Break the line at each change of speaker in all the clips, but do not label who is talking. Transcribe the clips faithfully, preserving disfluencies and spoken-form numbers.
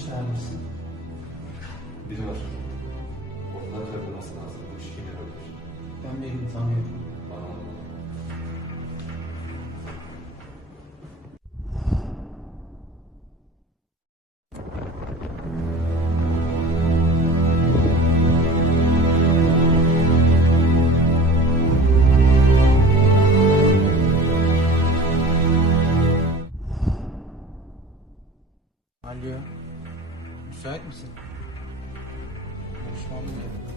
çağırmışsın?
Biri var. Ortadan kaybolması lazım. Bu kişi kim yapabilir?
Ben birini tanıyorum.
Bana anlat.
Alo. Müsait misin? Konuşmam gerek.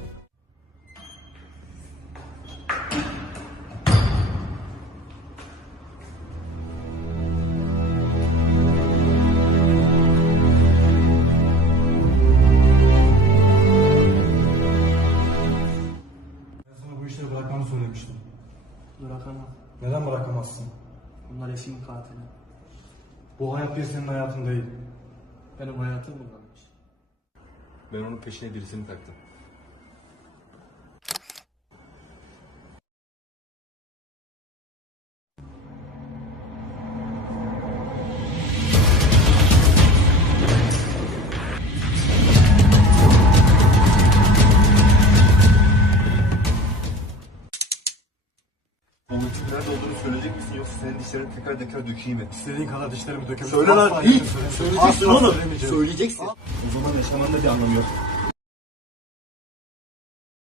Ben sana bu işleri bırakmanı söylemiştim.
Bırakamam.
Neden bırakamazsın?
Bunlar eşimin katili.
Bu hayat bir senin hayatın değil.
Benim hayatım bunlarmış.
Ben onun peşine birisini taktım.
Onun için nerede olduğunu söyleyecek misin yoksa senin dişlerini teker teker dökeyim mi?
İstediğin kadar dişlerimi dökebilirsin.
Söyle lan!
Asla
İyi!
yalan söylemeyeceğim.
Söyleyeceksin
Asla
oğlum!
söylemeyeceğim.
Söyleyeceksin. O zaman yaşamanın da bir anlamı yok.